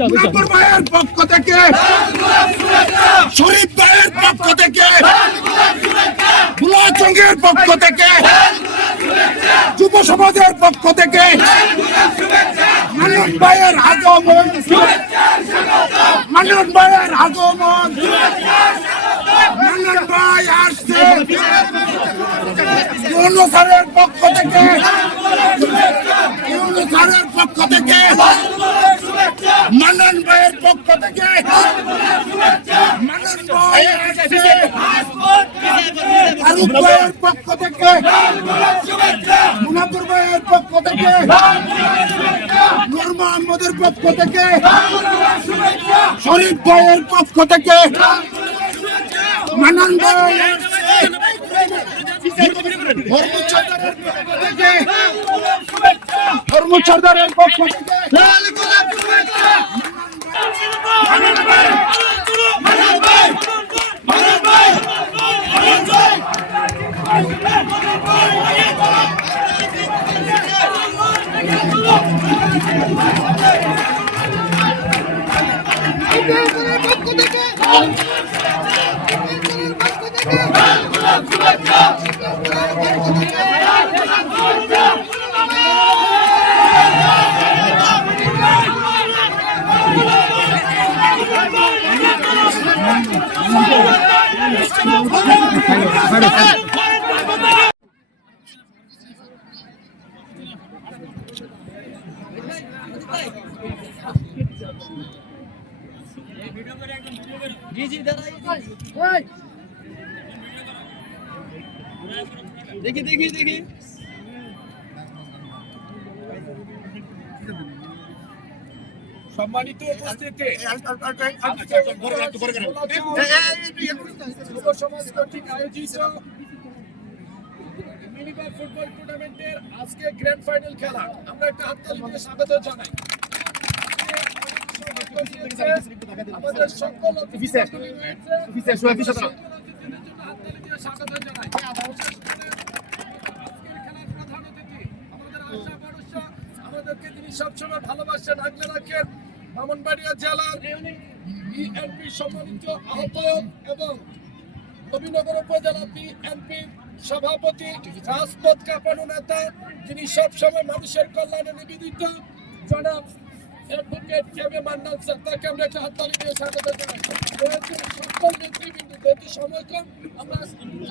মুনাফর ভাইয়ের পক্ষ থেকে। শরীফ ভাইয়ের পক্ষ থেকে। বুলাচঙ্গের পক্ষ থেকে। যুব সমাজের পক্ষ থেকে। মানব ভাইয়ের আগমন। মানব ভাইয়ের আগমন। মানব ভাই আসছে। পক্ষ থেকে। থেকে মানন ভাই আসছে ফারুক ভাইয়ের পক্ষ থেকে মুনাফুর ভাইয়ের পক্ষ থেকে পক্ষ থেকে শরীফ ভাইয়ের পক্ষ থেকে মানন ভাই আসছে ধর্ম সর্দারের পক্ষ থেকে அண்ணன் Salud. Salud. Salud. সম্মানিত উপস্থিতি যুব সমাজ কর্তৃক আয়োজিত মিনিবার ফুটবল টুর্নামেন্টের আজকে গ্র্যান্ড ফাইনাল খেলা। আমরা একটা হাততালি দিয়ে স্বাগত জানাই। আমাদের সকল অতিথি হাততালি দিয়ে স্বাগত জানাই। আমাদের আশা ভরসা, আমাদেরকে তিনি সবসময় ভালোবাসেন আগলে রাখেন। ব্রাহ্মণবাড়িয়া জেলার বিএনপি সম্মানিত আহ্বায়ক এবং নবীনগর উপজেলা বিএনপি সভাপতি রাজপথ কাঁপানো নেতা, যিনি সবসময় মানুষের কল্যাণে নিবেদিত। জনাব আমরা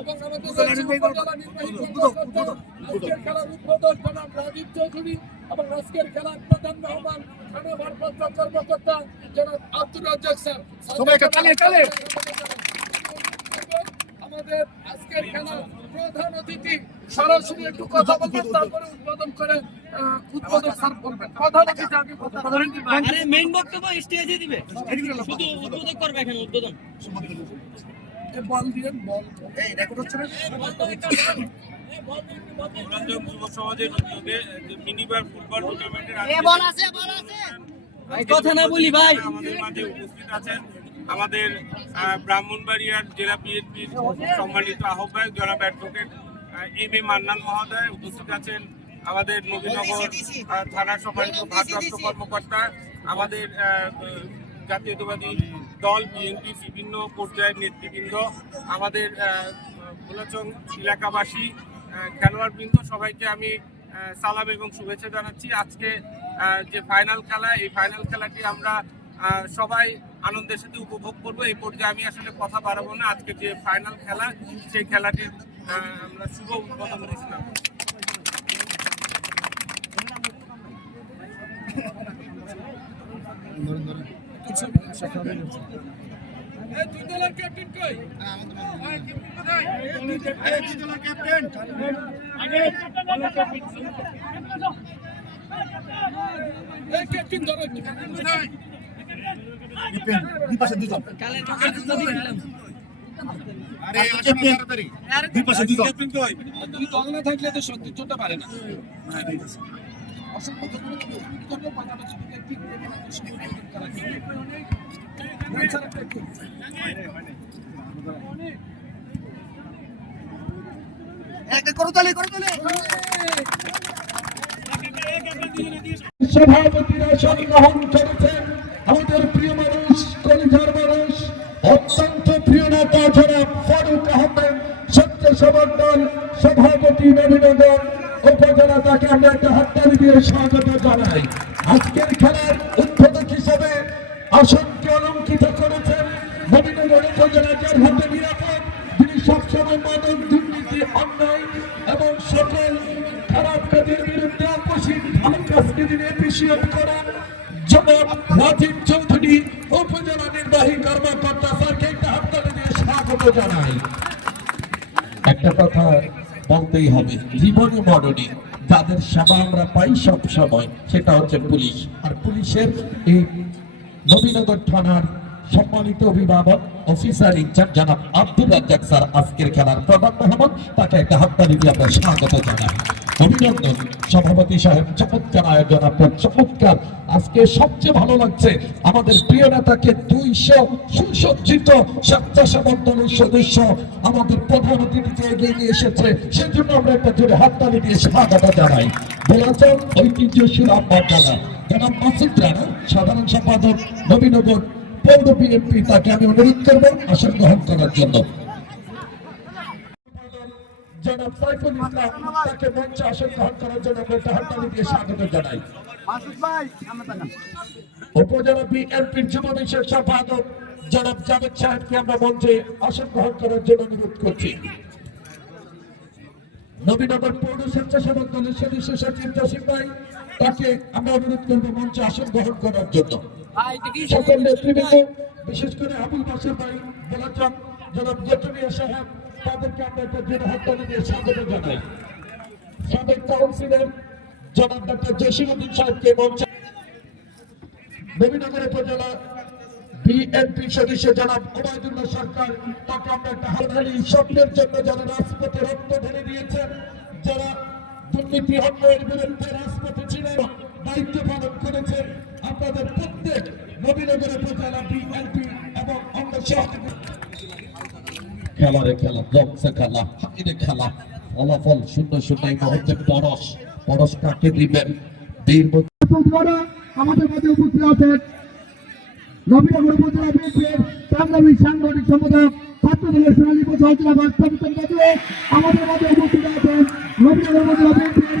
এবং আমাদের উপজেলা নির্বাহী কর্মকর্তা রাজীব চৌধুরী এবং আজকের খেলার প্রধান মেহমান থানা ভারপ্রাপ্ত কর্মকর্তা জনাব আব্দুর রাজ্জাক স্যার। সবাইকে তালে, তালে। আমাদের আজকের খেলা প্রধান অতিথি সরাসরি একটু কথা বলবেন তারপরে উদ্বোধন করে উদ্বোধন স্যার করবেন। প্রধান অতিথি আগে কথা বলবেন আরে মেইন বক্তব্য স্টেজে দিবে। শুধু উদ্বোধন করবে এখানে উদ্বোধন। বল এ বল দিয়েন বল যুব সমাজের উদ্যোগে মিনিবার ফুটবল টুর্নামেন্টের কথা না বলি ভাই। আমাদের মাঝে উপস্থিত আছেন আমাদের ব্রাহ্মণবাড়িয়ার জেলা বিএনপির সম্মানিত আহ্বায়ক জনাব অ্যাডভোকেট এম এ মান্নান মহোদয় উপস্থিত আছেন আমাদের নবীনগর থানার সম্মানিত ভারপ্রাপ্ত কর্মকর্তা আমাদের জাতীয়তাবাদী দল বিএনপি বিভিন্ন পর্যায়ের নেতৃবৃন্দ আমাদের এলাকাবাসী আহ, খেলোয়াড়বৃন্দ সবাইকে আমি সালাম এবং শুভেচ্ছা জানাচ্ছি। আজকে যে ফাইনাল খেলা এই ফাইনাল খেলাটি আমরা সবাই আনন্দের সাথে উপভোগ করব। এই পর্যায়ে আমি আসলে কথা বাড়াবো না। আজকে যে ফাইনাল খেলা সেই খেলাটির আমরা শুভ উদ্বোধন অনুষ্ঠান এই দুই দলের ক্যাপ্টেন কই? আর ক্যাপ্টেন কোথায় আরে কি দলের ক্যাপ্টেন এই ক্যাপ্টেন ধরো কোথায় দুই পাশে দুজন। কালে টাকা আরে আসেন তাড়াতাড়ি। দুই পাশে দুজন। দুই দল না থাকলে তো সৌন্দর্যটা পারে না। অসংখ্য ধন্যবাদ পাশাপাশি দিকে একটি সভাপতিরা সংগ্রহণ করেছেন আমাদের প্রিয় মানুষ, কলিজার মানুষ, অত্যন্ত প্রিয় নেতা জনাব ফারুক আহমেদ সত্য সমর্থন সভাপতি নবীনগর উপজেলা তাকে আমরা একটা হাততালি দিয়ে স্বাগত জানাই। আজকের খেলার উদ্বোধক হিসেবে আসনকে তিনি এপ্রিসিয়েট করেন জনাব রাজীব চৌধুরী, উপজেলা নির্বাহী কর্মকর্তা স্যারকে একটা হাততালি দিয়ে স্বাগত জানাই। একটা কথা বলতেই হবে, জীবনে মরণে যাদের সেবা আমরা পাই সব সময় সেটা হচ্ছে পুলিশ। আর পুলিশের এই নবীনগর থানার সম্মানিত অভিভাবক অফিসার ইনচার্জ জনাব আব্দুল রাজ্জাক স্যার, আজকের খেলার প্রধান মেহমান, তাকে একটা হাততালি দিয়ে আমরা স্বাগত জানাই। অভিনন্দন সভাপতি সাহেব, চমৎকার আয়োজন আপনার চমৎকার। আজকে সবচেয়ে ভালো লাগছে, আমাদের প্রিয় নেতাকে দুইশো সুসজ্জিত স্বেচ্ছাসেবক দলের সদস্য আমাদের প্রধান অতিথিকে এগিয়ে নিয়ে এসেছে, সেজন্য আমরা একটা জোরে হাততালি দিয়ে স্বাগত জানাই। বলেছেন ঐতিহ্যশীল আহ্বান জানা জনাব মাসুদ রানা, সাধারণ সম্পাদক, নবীনগর পৌর বিএনপি তাকে আমি অনুরোধ করব আসন গ্রহণ করার জন্য। জনাব সাইফুল ইসলাম তাকে মঞ্চে আসন গ্রহণ করার জন্য আমরা হাততালি দিয়ে স্বাগত জানাই। মাসুদ ভাই সামনে তাকান। উপজেলা বিএনপির যুব বিষয়ক সম্পাদক জনাব জাভেদ সাহেবকে আমরা মঞ্চে আসন গ্রহণ করার জন্য অনুরোধ করছি। নবীনগর পৌর স্বেচ্ছাসেবক দলের সদস্য সচিব জসিম ভাই তাকে আমরা অনুরোধ করব মঞ্চে আসন গ্রহণ করার জন্য। সকল নেতৃবৃন্দ বিশেষ করে আবুল বাসর ভাই বলাচক জনাব জটনিয়া সাহেব তাদেরকে আমরা একটা জোরে হাততালি দিয়ে স্বাগত জানাই। সাবেক কাউন্সিলর জনাব ডক্টর জসিমুদ্দিন সাহেবকে মঞ্চে নবীনগর উপজেলা বিএনপি সদস্য জনাব ওবায়দুল্লাহ সরকার তাকে আমরা একটা হালহালি স্বপ্নের জন্য যারা রাজপথে রক্ত ঢেলে দিয়েছেন যারা দুর্নীতি অন্যায়ের বিরুদ্ধে রাজপথে ছিলেন দায়িত্ব পালন করেছেন আপনাদের প্রত্যেক নবীনগর উপজেলা বিএনপি এবং অন্য সহযোগী খেলারে খেলা জমছে খেলা হাকিরে খেলা ফলাফল শূন্য শূন্য এই মুহূর্তে পরশ পরশ কাকে দিবেন? বীর আমাদের মধ্যে উপস্থিত আছেন নবীনগর উপজেলা বিএনপির সংগ্রামী সাংগঠনিক সম্পাদক ছাত্র দলের সোনালী প্রচার জেলা আমাদের মধ্যে উপস্থিত আছেন নবীনগর উপজেলা বিএনপির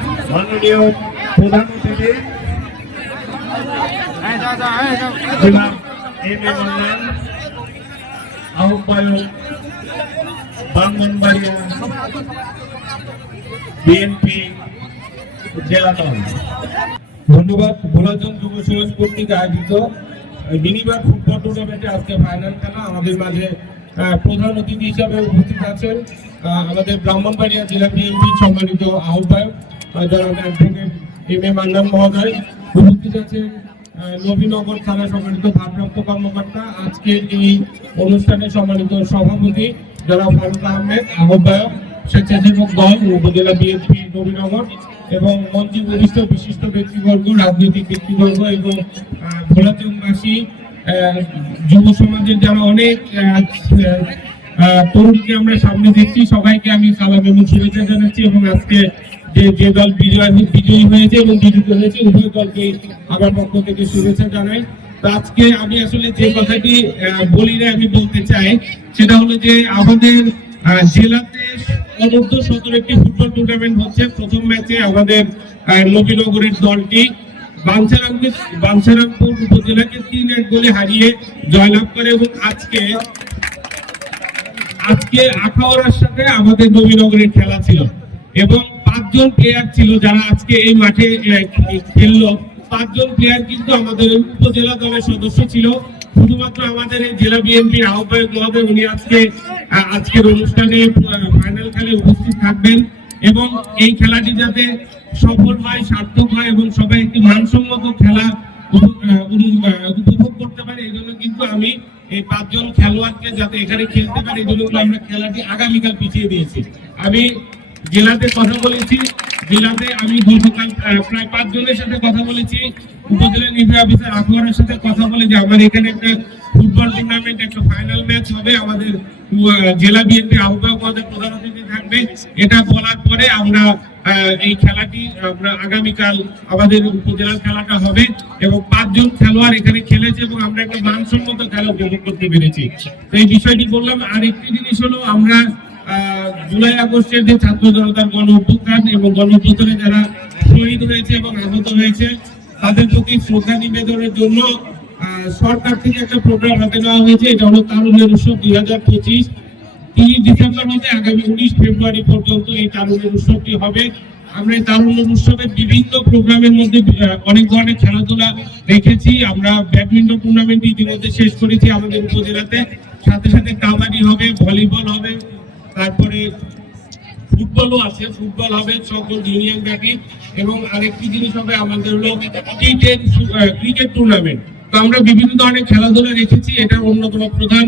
আহ্বায়ক ব্রাহ্মণবাড়িয়া বিএনপি জেলা দল। ধন্যবাদ ভোলাচন্দ যুব সমাজ কর্তৃক আয়োজিত মিনিবার ফুটবল টুর্নামেন্টে আজকে ফাইনাল খেলা। আমাদের মাঝে প্রধান অতিথি হিসাবে উপস্থিত আছেন আমাদের ব্রাহ্মণবাড়িয়া জেলা বিএনপি সম্মানিত আহ্বায়ক আহ, জনাব অ্যাডভোকেট এম এ নবীনগর থানা সম্মানিত ভারপ্রাপ্ত কর্মকর্তা। আজকে এই অনুষ্ঠানে সম্মানিত সভাপতি জনাব ফারুক আহমেদ, আহ্বায়ক, স্বেচ্ছাসেবক দল উপজেলা বিএনপি নবীনগর এবং মঞ্চে উপবিষ্ট বিশিষ্ট ব্যক্তিবর্গ, রাজনৈতিক ব্যক্তিবর্গ এবং ভোলাচংবাসী যুব সমাজের যারা অনেক তরুণকে আমরা সামনে দেখছি, সবাইকে আমি সালাম এবং শুভেচ্ছা জানাচ্ছি এবং আজকে যে যে দল বিজয় বিজয়ী হয়েছে এবং বিজিত হয়েছে, উভয় দলকে আমার পক্ষ থেকে শুভেচ্ছা জানাই। আজকে আমি আসলে যে কথাটি বলি না, আমি বলতে চাই, সেটা হলো যে আমাদের জেলাতে অনূর্ধ্ব সতেরো একটি ফুটবল টুর্নামেন্ট হচ্ছে। প্রথম ম্যাচে আমাদের নবীনগরের দলটি বাঞ্ছারামকে, বাঞ্ছারামপুর উপজেলাকে তিন এক গোলে হারিয়ে জয়লাভ করে এবং আজকে আজকে আখাউড়ার সাথে আমাদের নবীনগরের খেলা ছিল। এবং পাঁচজন প্লেয়ার ছিল যারা আজকে এই মাঠে খেললো। পাঁচজন প্লেয়ার কিন্তু আমাদের উপজেলা দলের সদস্য ছিল। শুধুমাত্র আমাদের এই জেলা বিএনপির আহ্বায়ক মহোদয়, উনি আজকে আজকের অনুষ্ঠানে ফাইনাল খেলে উপস্থিত থাকবেন। এবং এই খেলাটি যাতে সফল হয়, সার্থক হয় এবং সবাই একটি মানসম্মত খেলা উপভোগ করতে পারে, এই জন্য কিন্তু আমি এই পাঁচজন খেলোয়াড়কে যাতে এখানে খেলতে পারে, এই জন্য আমরা খেলাটি আগামীকাল পিছিয়ে দিয়েছি। আমি জেলাতে কথা বলেছি। জেলাতে আমি গতকাল প্রায় পাঁচজনের সাথে কথা বলেছি। উপজেলা নির্বাহী অফিসার আখবরের সাথে কথা বলে যে আমার এখানে একটা ফুটবল টুর্নামেন্ট একটা ফাইনাল ম্যাচ হবে। আমাদের জেলা বিএনপি আহ্বায়ক আমাদের প্রধান অতিথি থাকবে। এটা বলার পরে আমরা এই খেলাটি, আমরা আগামীকাল আমাদের উপজেলার খেলাটা হবে এবং পাঁচজন খেলোয়াড় এখানে খেলেছে এবং আমরা একটা মানসম্মত খেলা উপভোগ করতে পেরেছি। তো এই বিষয়টি বললাম। আর একটি জিনিস হলো, আমরা জুলাই আগস্টের যে ছাত্র জনতার গণ অভ্যুত্থান এবং গণ অভ্যুত্থানে যারা শহীদ হয়েছে এবং আহত হয়েছে, তাদের প্রতি শ্রদ্ধা নিবেদনের জন্য সরকার থেকে একটা প্রোগ্রাম হাতে নেওয়া হয়েছে। এটা হলো তারুণ্যের উৎসব দুই হাজার পঁচিশ। তিরিশ ডিসেম্বর হতে আগামী উনিশ ফেব্রুয়ারি পর্যন্ত এই তারুণ্যের উৎসবটি হবে। আমরা এই তারুণ্যের উৎসবের বিভিন্ন প্রোগ্রামের মধ্যে অনেক ধরনের খেলাধুলা রেখেছি। আমরা ব্যাডমিন্টন টুর্নামেন্ট ইতিমধ্যে শেষ করেছি আমাদের উপজেলাতে। সাথে সাথে কাবাডি হবে, ভলিবল হবে। তারপরে ফুটবলও আছে, ফুটবল হবে, সকল ইউনিয়ন ব্যাপী। এবং আরেকটি জিনিস হবে, আমাদের হলো টি টেন ক্রিকেট টুর্নামেন্ট তো আমরা বিভিন্ন ধরনের খেলাধুলা রেখেছি, এটার অন্যতম প্রধান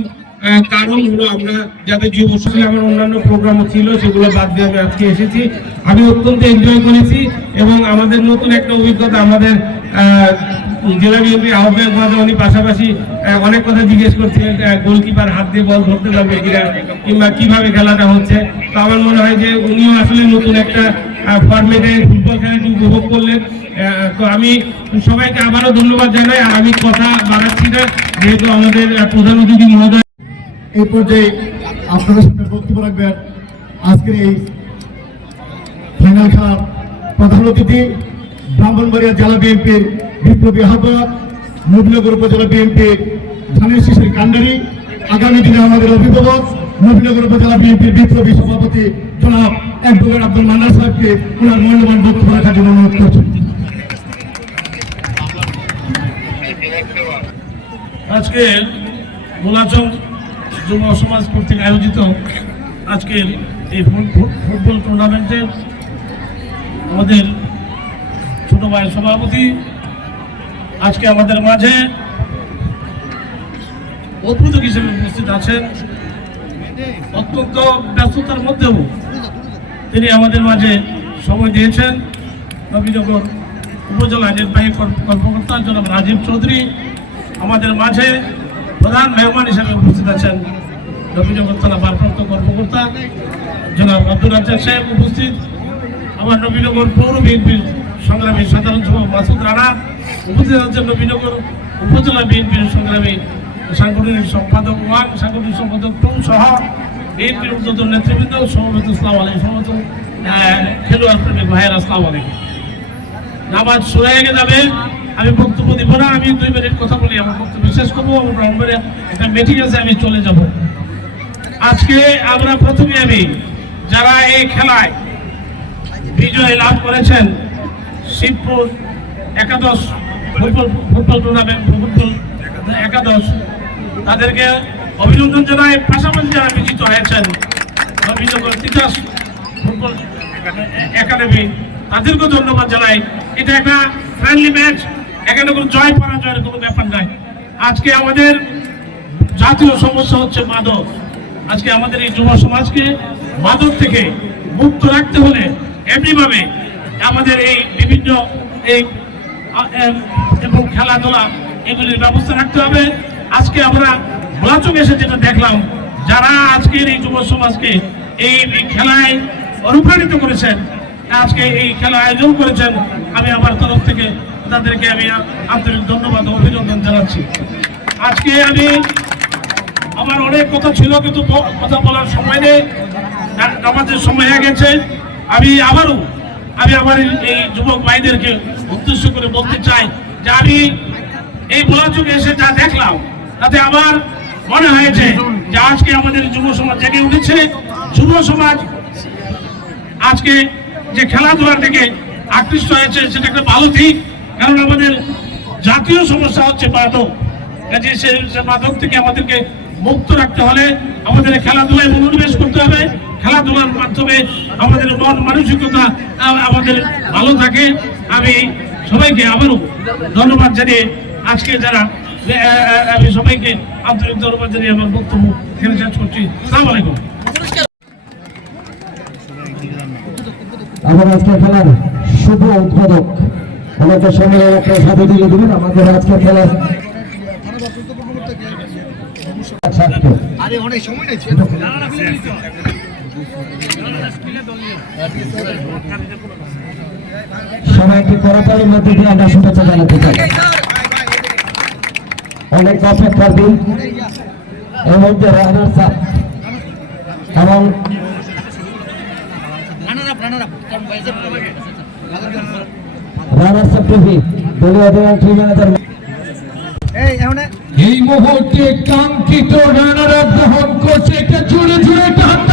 কারণ হলো আমরা যাদের যুব সঙ্গে আমার অন্যান্য প্রোগ্রামও ছিল, সেগুলো বাদ দিয়ে আমি আজকে এসেছি। আমি অত্যন্ত এনজয় করেছি, এবং আমাদের নতুন একটা অভিজ্ঞতা আমাদের জেলা বিএনপি আহ্বায়ক মহোদয় উনি পাশাপাশি অনেক কথা জিজ্ঞেস করছিলেন গোলকিপার হাত দিয়ে বল ধরতে পারবে কিনা, কিংবা কীভাবে খেলাটা হচ্ছে। তো আমার মনে হয় যে উনিও আসলে নতুন একটা ফর্মেটে ফুটবল খেলাটি উপভোগ করলেন। তো আমি সবাইকে আবারও ধন্যবাদ জানাই, আর আমি কথা বাড়াচ্ছি না, যেহেতু আমাদের প্রধান অতিথি মহোদয়। এই পর্যায়ে আপনাদের সামনে বক্তব্য রাখবেন আজকের এই ফাইনাল খেলার প্রধান অতিথি, ব্রাহ্মণবাড়িয়া জেলা বিএনপির বিপ্লবী আহ্বায়ক নবীনগর উপজেলা বিএনপির ধানের শিশির কান্ডারি আগামী দিনে আমাদের অভিভাবক নবীনগর উপজেলা বিএনপির বিপ্লবী সভাপতি জনাব অ্যাডভোকেট আব্দুল মান্নার সাহেবকে ওনার মূল্যবান বক্তব্য রাখার জন্য অনুরোধ করছেন আজকের গোলাচক যুব সমাজ কর্তৃক আয়োজিত আজকের এই ফুট- ফুট- ফুটবল টুর্নামেন্টের আমাদের ছোট ভাই সভাপতি আজকে আমাদের মাঝে উদ্বোধক হিসেবে উপস্থিত আছেন। অত্যন্ত ব্যস্ততার মধ্যেও তিনি আমাদের মাঝে সময় দিয়েছেন। নবীনগর উপজেলা নির্বাহী কর্মকর্তা জনাব রাজীব চৌধুরী আমাদের মাঝে প্রধান মেহমান হিসেবে উপস্থিত আছেন। নবীনগর থানা ভারপ্রাপ্ত কর্মকর্তা জনাব আব্দুল রাজ্জাক সাহেব উপস্থিত। আমার নবীনগর পৌর বিএনপির সংগ্রামী সাধারণ সভা মাসুদ রানা উপস্থিত আছেন নবীনগর উপজেলা বিএনপির সংগ্রামী সাংগঠনিক সম্পাদক ওয়ান সাংগঠনিক সম্পাদক টু সহ বিএনপির উদ্যোতন নেতৃবৃন্দ, সমবেত ইসলাম আলাইকুম, সমবেত খেলোয়াড় প্রেমিক ভাইয়ের, আসসালাম আলাইকুম। নামাজ হয়ে যাবে। আমি বক্তব্য দিব না, আমি দুই মিনিট কথা বলি, আমার বক্তব্য শেষ করব আমার ব্রাহ্মণবাড়িয়া একটা মিটিং আছে, আমি চলে যাব। আজকে আমরা প্রথমে আমি, যারা এই খেলায় বিজয় লাভ করেছেন, শিবপুর একাদশ ফুটবল ফুটবল টুর্নামেন্ট ফুটবল একাদশ। তাদেরকে অভিনন্দন জানাই। পাশাপাশি যারা বিজিত হয়েছেন নবীনগর তিতাস ফুটবল একাডেমি, তাদেরকেও ধন্যবাদ জানাই। এটা একটা ফ্রেন্ডলি ম্যাচ এখানে কোনো জয় পরাজয়ের কোনো ব্যাপার নাই। আজকে আমাদের জাতীয় সমস্যা হচ্ছে মাদক। আজকে আমাদের এই যুব সমাজকে মাদক থেকে মুক্ত রাখতে হলে এমনিভাবে আমাদের এই বিভিন্ন এই এবং খেলাধুলা এগুলির ব্যবস্থা রাখতে হবে। আজকে আমরা গোলাচক এসে যেটা দেখলাম, যারা আজকের এই যুব সমাজকে এই খেলায় অনুপ্রাণিত করেছেন আজকে এই খেলা আয়োজন করেছেন। আমি আমার তরফ থেকে তাদেরকে আমি আন্তরিক ধন্যবাদ অভিনন্দন জানাচ্ছি। আজকে আমি, আমার অনেক কথা ছিল, কিন্তু কথা বলার সময় নেই। আমাদের সময় হয়ে গেছে। আমি আবারও, আমি আমার এই যুবক ভাইদেরকে উদ্দেশ্য করে বলতে চাই যে আমি এই গোলাচুকে এসে যা দেখলাম, তাতে আমার মনে হয়েছে যে আজকে আমাদের যুব সমাজ জেগে উঠেছে। যুব সমাজ আজকে যে খেলাধুলার দিকে আকৃষ্ট হয়েছে, সেটা একটা ভালো দিক। কারণ আমাদের জাতীয় সমস্যা হচ্ছে মাদক। কাজে সে মাদক থেকে আমাদেরকে মুক্ত রাখতে হলে আমাদের খেলাধুলায় মনোনিবেশ করতে হবে। খেলাধুলার মাধ্যমে আমাদের মন মানসিকতা আমাদের ভালো থাকে। আমি সবাইকে আবারও ধন্যবাদ জানিয়ে আজকে যারা আমি সবাইকে আন্তরিক ধন্যবাদ জানিয়ে আমার বক্তব্য এখানে শেষ করছি। সালাম আলাইকুম। আমার আজকে খেলার শুভ উদ্বোধক আমাদের সঙ্গে একটা সাথে দিয়ে দেবেন। আমাদের আজকে খেলার আরে অনেক সময় নেই। সবাইকে মধ্যে দিয়ে আমরা শুভেচ্ছা জানাতে চাই। অনেক অপেক্ষার দিন এর মধ্যে এবং এই মুহূর্তে কাঙ্ক্ষিত রানার আপ গ্রহণ করছে একটা জোরে জোরে হবে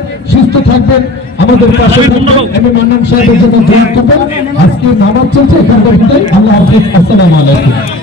সুস্থ থাকবেন। আমাদের পাশে আমি মান্নান সাহেবের জন্য দোয়া করবেন। আজকে নামাজ চলছে এখানকার আল্লাহ হাফিজ। আসসালামু আলাইকুম।